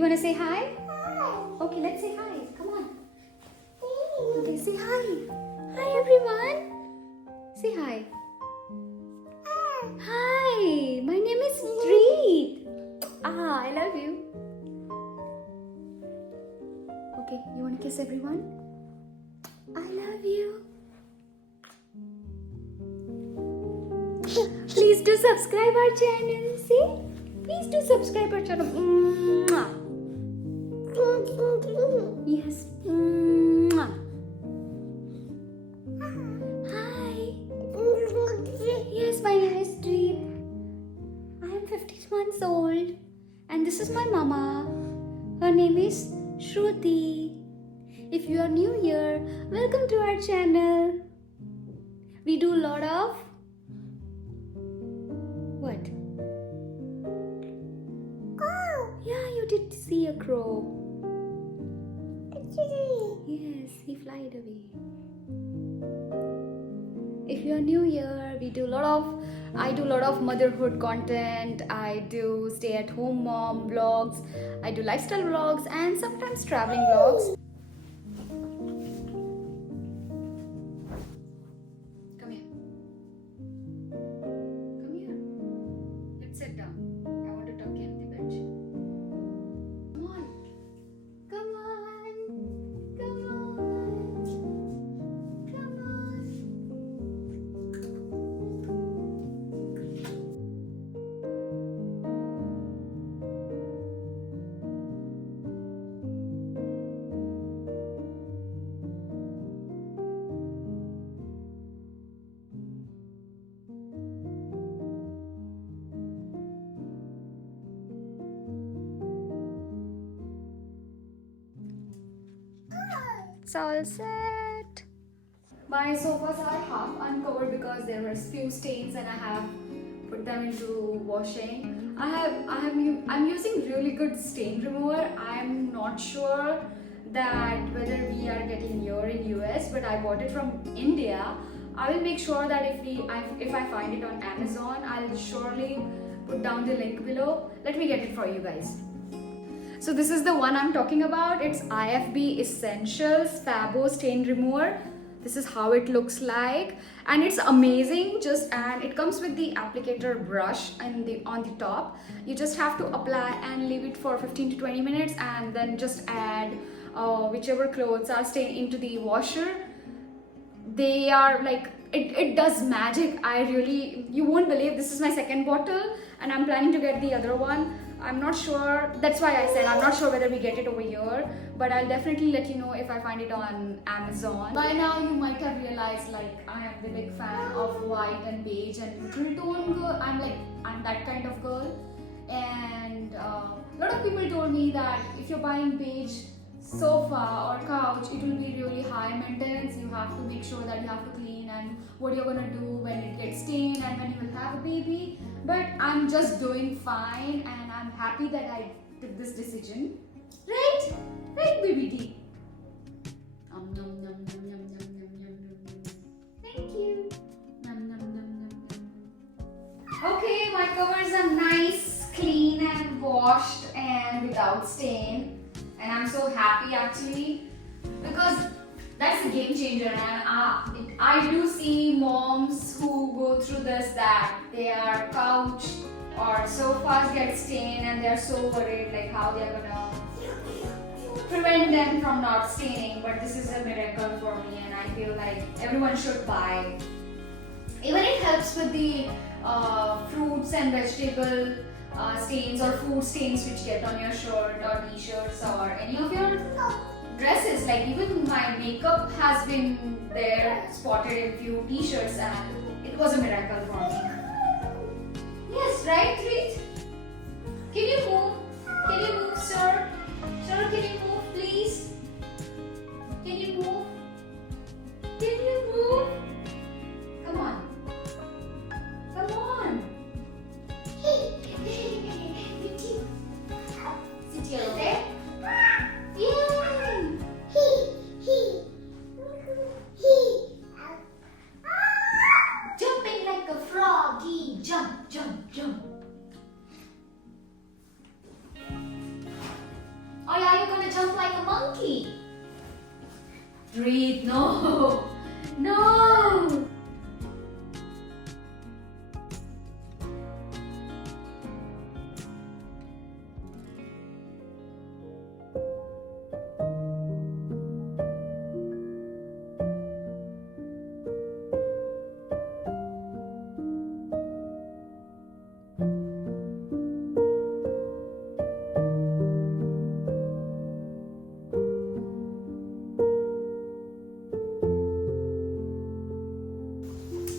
You want to say hi? Okay, let's say hi. Come on. Okay, say hi. Hi, everyone. Say hi. Hi, my name is Treat. I love you. Okay, you want to kiss everyone? I love you. Please do subscribe our channel. See? Please do subscribe our channel. Mwah. Yes. Mwah. Hi. Yes, my name is Treat. I am 15 months old. And this is my mama. Her name is Shruti. If you are new here, welcome to our channel. We do a lot of... What? Yeah, you did see a crow. Yes, he flied away. If you are new here, I do a lot of motherhood content. I do stay-at-home mom vlogs. I do lifestyle vlogs and sometimes traveling vlogs. Come here. Come here. Let's sit down. I want to tuck you on the bench. Come on. Come on. Come on. Come on. It's all set. My sofas are half uncovered because there were few stains and I have put them into washing. I'm using really good stain remover. I'm not sure that whether we are getting here in US, but I bought it from India. I will make sure that if I find it on Amazon, I'll surely put down the link below. Let me get it for you guys. So this is the one I'm talking about. It's IFB Essentials Fabo Stain Remover. This is how it looks like, and it's amazing. And it comes with the applicator brush and on the top. You just have to apply and leave it for 15 to 20 minutes, and then just add whichever clothes are staying into the washer. They are like it does magic. You won't believe, this is my second bottle and I'm planning to get the other one. I'm not sure, that's why I said I'm not sure whether we get it over here, but I'll definitely let you know if I find it on Amazon. By now you might have realized, like, I am the big fan of white and beige and neutral tone girl. I'm that kind of girl, and a lot of people told me that if you're buying beige sofa or couch, it will be really high maintenance. You have to make sure that you have to clean, and what you're gonna do when it gets stained and when you will have a baby. But I'm just doing fine, and I'm happy that I took this decision. Right? Right, BBD? Nom nom nom nom nom nom nom nom nom. Thank you. Nom nom nom nom nom. Okay, my covers are nice, clean and washed and without stain. And I'm so happy actually, because that's a game changer. And I do see moms who go through this, that their couch or sofas get stained and they're so worried like how they're gonna prevent them from not staining. But this is a miracle for me, and I feel like everyone should buy. Even it helps with the fruits and vegetable stains or food stains which get on your shirt or t-shirts or any of your dresses. Like even my makeup has been there, spotted in few t-shirts, and it was a miracle for me. Yes, right, Treat? Can you move? Can you move, sir? Sir, can you move, please? Can you move? Can you move? Come on. Come on. Sit here, okay? Yay! Jumping like a froggy. Jump, jump, jump. Breathe. No. No.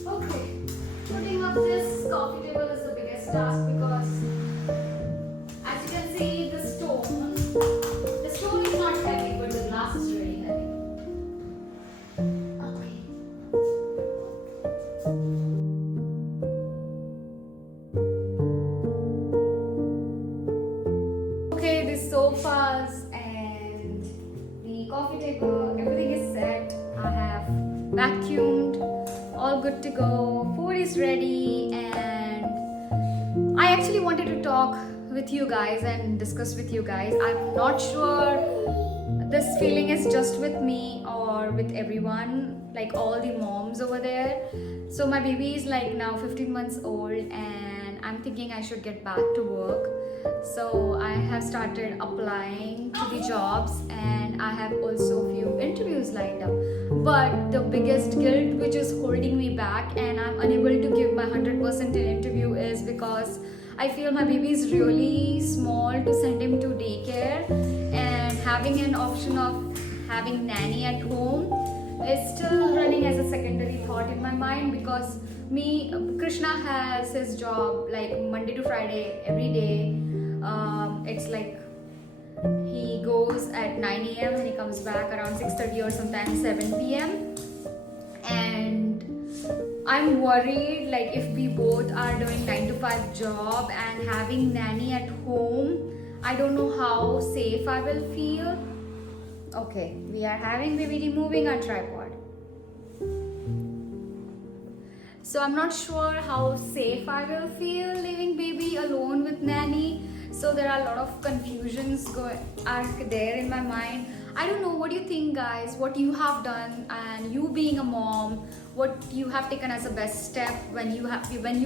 Okay, putting up this coffee table is the biggest task because, as you can see, the stone is not heavy, but the glass is really heavy. Okay. Okay, the sofas and the coffee table, everything is set. I have vacuumed, all good to go. Food is ready, and I actually wanted to talk with you guys and discuss with you guys. I'm not sure this feeling is just with me or with everyone, like all the moms over there. So my baby is like now 15 months old, and I'm thinking I should get back to work. So I have started applying to the jobs, and I have also a few interviews lined up. But the biggest guilt which is holding me back and I'm unable to give my 100% in interview is because I feel my baby is really small to send him to daycare, and having an option of having nanny at home is still running as a secondary thought in my mind, because Krishna has his job like Monday to Friday every day. It's like he goes at 9 a.m. and he comes back around 6:30 or sometimes 7 p.m. And I'm worried, like, if we both are doing 9 to 5 job and having nanny at home, I don't know how safe I will feel. Okay, we are having baby removing our tripod. So I'm not sure how safe I will feel leaving baby alone with nanny. So there are a lot of confusions are there in my mind. I don't know, what do you think, guys? What you have done, and you being a mom, what you have taken as a best step when you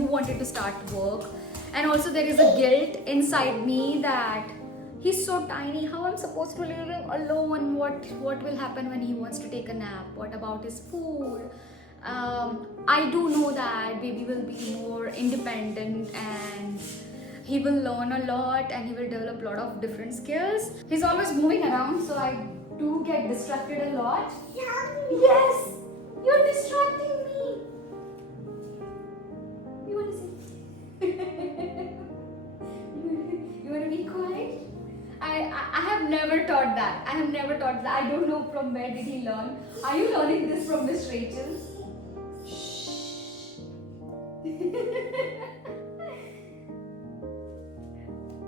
wanted to start work. And also there is a guilt inside me that he's so tiny, how I'm supposed to leave him alone? What will happen when he wants to take a nap? What about his food? I do know that baby will be more independent, and he will learn a lot, and he will develop a lot of different skills. He's always moving around, so I do get distracted a lot. Yes, you're distracting me. You want to say? You want to be quiet? I have never taught that. I have never taught that. I don't know from where did he learn. Are you learning this from Miss Rachel? Shh.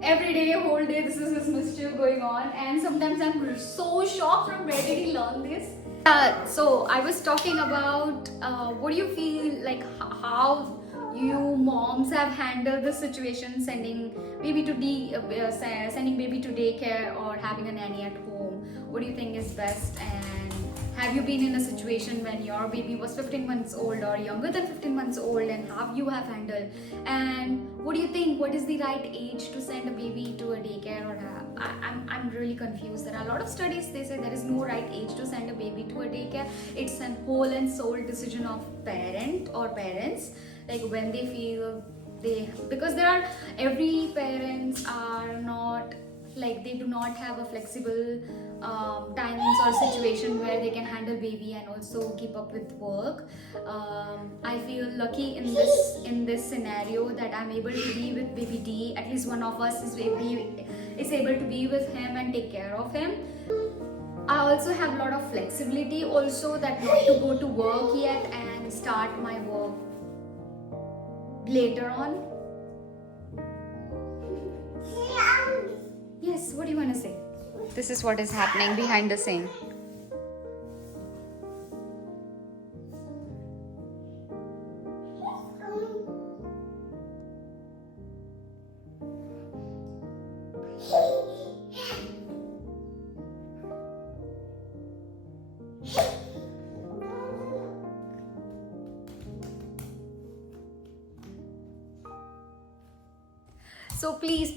Every day, whole day, this is his mischief going on, and sometimes I'm so shocked from where did he learn this. So I was talking about what do you feel like, how you moms have handled the situation, sending baby to daycare or having a nanny at home. What do you think is best? And have you been in a situation when your baby was 15 months old or younger than 15 months old, and how you have handled? And what do you think? What is the right age to send a baby to a daycare? Or I'm really confused. There are a lot of studies, they say there is no right age to send a baby to a daycare. It's an whole and sole decision of parent or parents, like when they feel because every parents are not like, they do not have a flexible timings or situation where they can handle baby and also keep up with work. I feel lucky in this scenario that I'm able to be with baby D. At least one of us is able to be with him and take care of him. I also have a lot of flexibility also, that not to go to work yet and start my work later on. Yes, what do you want to say? This is what is happening behind the scene. So please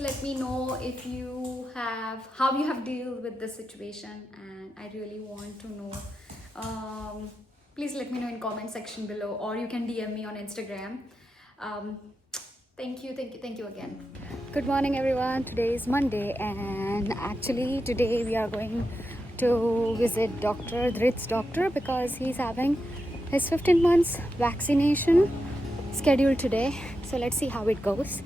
let me know if you have how you have dealt with this situation, and I really want to know. Please let me know in comment section below, or you can DM me on Instagram. um, thank you again. Good morning everyone. Today is Monday, and actually today we are going to visit Dr. Dhrit's doctor because he's having his 15 months vaccination scheduled today. So let's see how it goes.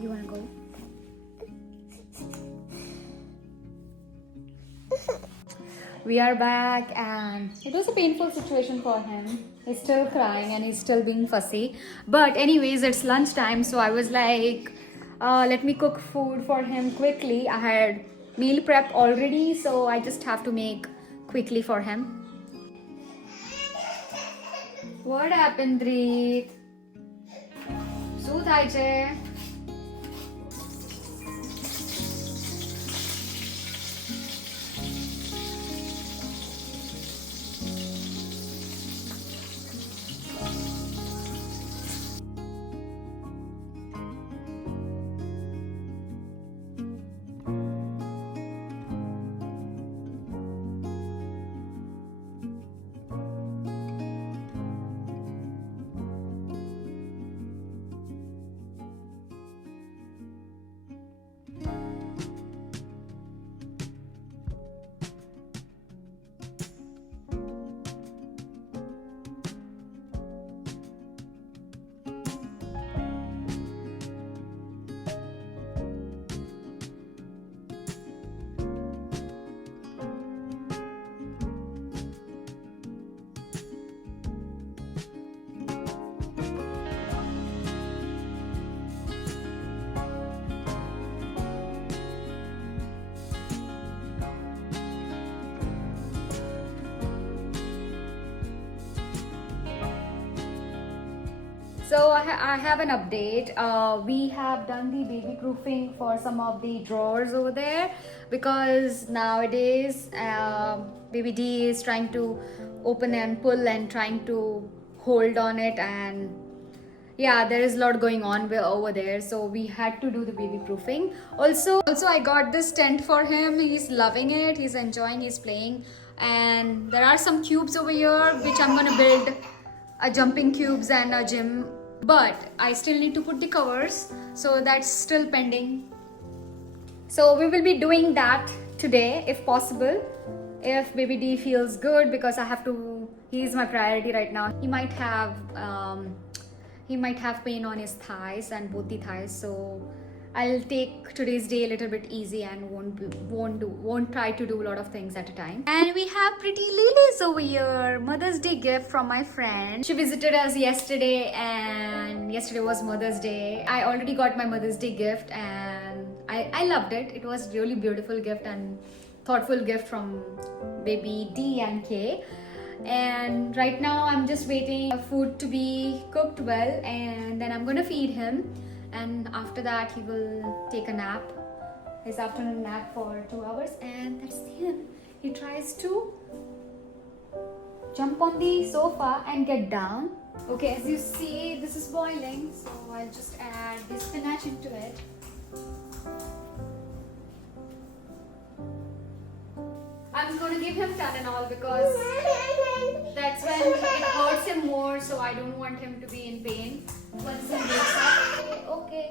You wanna go? We are back, and it was a painful situation for him. He's still crying and he's still being fussy. But anyways, it's lunchtime, so I was like, let me cook food for him quickly. I had meal prep already, so I just have to make quickly for him. What happened, Dhrit? શું થાય છે? So I have an update. We have done the baby proofing for some of the drawers over there, because nowadays baby D is trying to open and pull and trying to hold on it, and yeah, there is a lot going on over there, so we had to do the baby proofing. Also I got this tent for him. He's loving it, he's enjoying, he's playing. And there are some cubes over here which I'm gonna build a jumping cubes and a gym, but I still need to put the covers, so that's still pending. So we will be doing that today if possible, if baby D feels good, because I have to, he's my priority right now. He might have pain on his thighs and both the thighs, so I'll take today's day a little bit easy and won't try to do a lot of things at a time. And we have pretty lilies over here. Mother's Day gift from my friend. She visited us yesterday, and yesterday was Mother's Day. I already got my Mother's Day gift, and I loved it. It was really beautiful gift and thoughtful gift from baby D and K. And right now I'm just waiting for food to be cooked well, and then I'm gonna feed him, and after that he will take a nap, his afternoon nap for 2 hours, and that's him. He tries to jump on the sofa and get down. Okay, as you see, this is boiling, so I'll just add the spinach into it. I'm gonna give him Tylenol because that's when it hurts him more, so I don't want him to be in pain once he wakes up. Okay.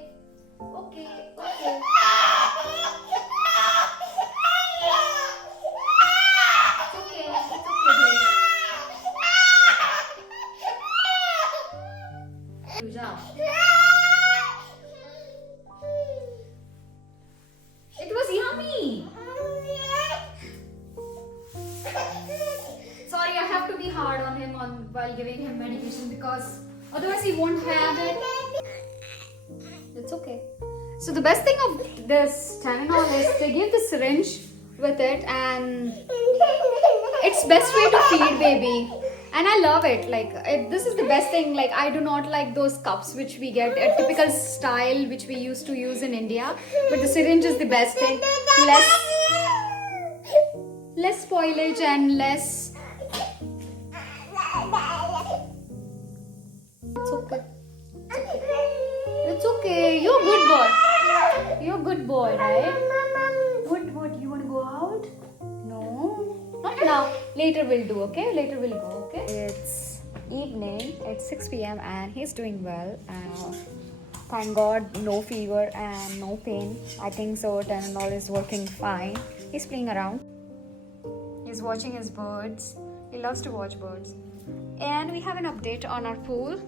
It was yummy. Sorry, I have to be hard on him while giving him medication, because otherwise he won't have it. It's okay. So the best thing of this Tylenol is they give the syringe with it, and it's best way to feed baby. And I love it. Like this is the best thing. Like I do not like those cups which we get a typical style which we used to use in India, but the syringe is the best thing. Less spoilage and less later we'll do, okay? Later we'll go, okay? It's evening, it's 6 p.m. and he's doing well. Thank God, no fever and no pain. I think so. Tylenol is working fine. He's playing around. He's watching his birds. He loves to watch birds. And we have an update on our pool.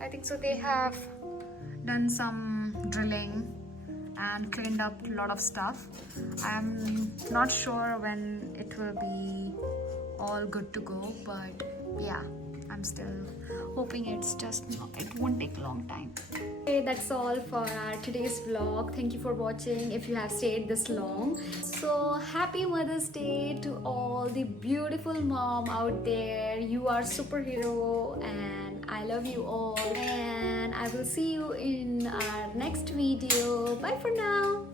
I think so. They have done some drilling and cleaned up a lot of stuff. I'm not sure when it will be all good to go, but yeah, I'm still hoping it won't take a long time. Okay, that's all for our today's vlog. Thank you for watching if you have stayed this long. So happy Mother's Day to all the beautiful mom out there. You are superhero and I love you all, and I will see you in our next video. Bye for now.